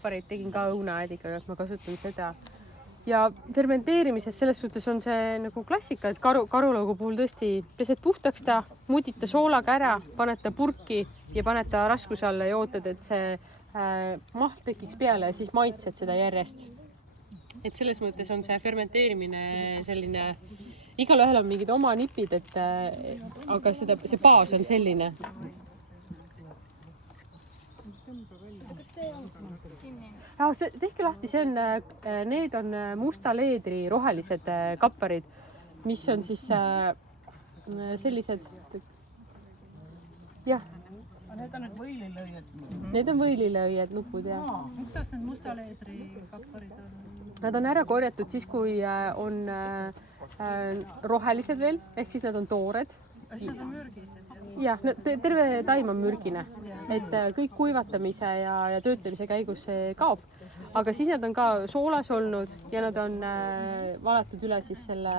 kappareid tegin ka õunaäädikaga, et ma kasutan seda. Ja fermenteerimises selles suhtes on see nagu klassika, et karulaugu puhul tõesti pesed puhtaks ta, mudid ta soolaga ära, paned ta purki ja paned ta raskuse alla ja ootad, et see maht tekiks peale ja siis maitsed seda järjest. Et selles mõttes on see fermenteerimine selline, igalühel on mingid oma nipid, aga see baas on selline. Kas see on kinni? Tehke lahti, need on musta leedri rohelised kapparid, mis on siis sellised, jah. Need on need võililõied? Need on võililõied nupud, jah. Kuidas need musta leedri kapparid on? Nad on ära korjatud siis, kui on rohelised veel, ehk siis nad on toored. Kas nad on mürgised? Jah, terve taim on mürgine, et kõik kuivatamise ja töötlemise käigus see kaob. Aga siis nad on ka soolas olnud ja nad on valatud üle siis selle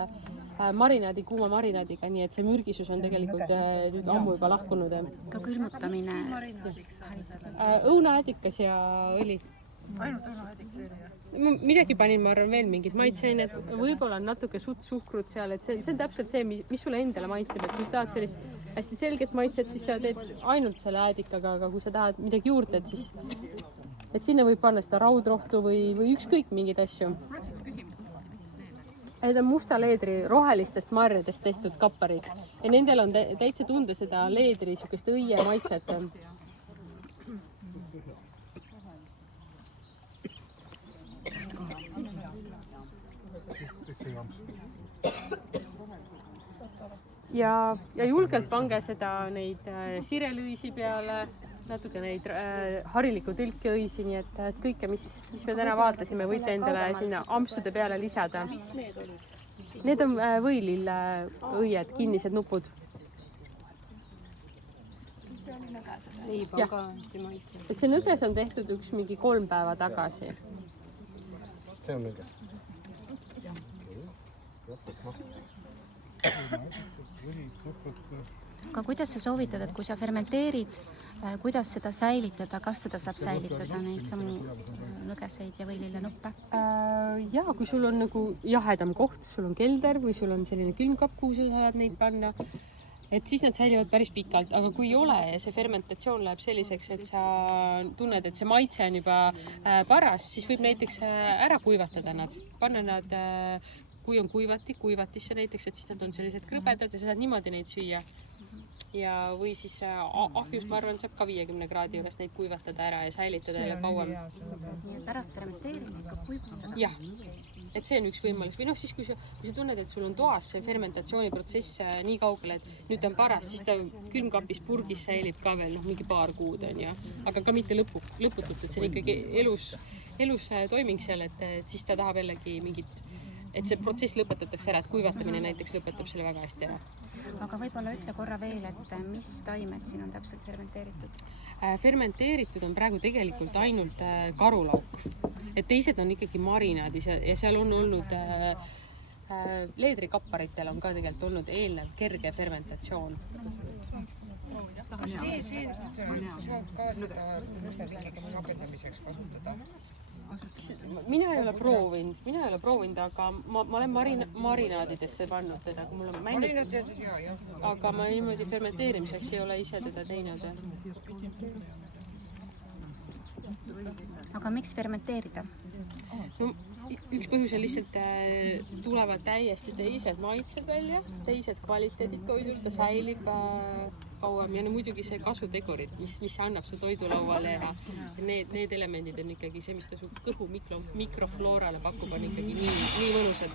kuuma marinaadiga, nii et see mürgisus on tegelikult nüüd ammu juba lahkunud. Ka külmutamine. Õunaäädikas ja õli. Ainult õunaäädikas õli, jah? Midagi panin, ma arvan, veel mingid maitseined, võib-olla on natuke suhkrut seal, et see on täpselt see, mis sulle endale maitseb, et kui sa tahad sellist hästi selget maitset, siis sa teed ainult selle äädikaga, aga kui sa tahad midagi juurde, et sinna võib panna seda raudrohtu või ükskõik mingeid asju. Need on musta leedri rohelistest marjadest tehtud kapparid ja nendel on täitsa tunda seda leedri sihukest õie maitset. Ja julgelt pange neid sirelüüsi peale, natuke neid harilikku tõlkeõisi, nii et kõike, mis me täna vaatasime, võite endale sinna ampsude peale lisada. Mis need oli? Need on võililleõied, kinnised nupud. See on nõges. Jah, et see nõges on tehtud mingi 3 päeva tagasi. See on nõges. Aga kuidas sa soovitad, et kui sa fermenteerid, kuidas seda säilitada, kas seda saab säilitada neid samu nõgeseid ja võilillenuppe? Ja, kui sul on nagu jahedam koht, sul on kelder või sul on selline külmkapp, kuhu sa saad neid panna, et siis nad säilivad päris pikalt, aga kui ei ole ja see fermentatsioon läheb selliseks, et sa tunned, et see maitse on juba paras, siis võib näiteks ära kuivatada nad, panna nad kui on kuivatisse näiteks, et siis nad on sellised krõbedad ja sa saad niimoodi neid süüa. Ja või siis ahjus, ma arvan, saab ka 50 kraadi juures neid kuivatada ära ja säilitada ja kauem. Nii et pärast fermenteerimist ka kuivatada? Jah, et see on üks võimalus. Või siis kui sa tunned, et sul on toas see fermentatsiooniprotsess nii kaugele, et nüüd on paras, siis ta külmkapis purgis säilib ka veel mingi paar kuud. Aga ka mitte lõputult, et see on ikkagi elus toiming seal, et siis ta tahab jällegi mingit, et see protsess lõpetatakse ära, et kuivatamine näiteks lõpetab selle väga hästi ära. Aga võib-olla ütle korra veel, et mis taimed siin on täpselt fermenteeritud? Fermenteeritud on praegu tegelikult ainult karulauk. Et teised on ikkagi marinaadis ja seal on olnud leedrikapparitel on ka tegelikult olnud eelnev kerge fermentatsioon. Saab ka seda sagedamiseks kasutada? Mina ei ole proovinud, aga ma olen marinaadidesse pannud teda, kui mul on männid. Aga ma niimoodi fermenteerimiseks ei ole ise teda teinud. Aga miks fermenteerida? No, üks põhjus on lihtsalt tulevad täiesti teised maitsed välja, teised kvaliteedid toidult, ta säilib kauem ja muidugi see kasutegurid, mis annab su toidulauale ja need elemendid on ikkagi see, mis ta su kõhu mikrofloorale pakub, on ikkagi nii mõnusad.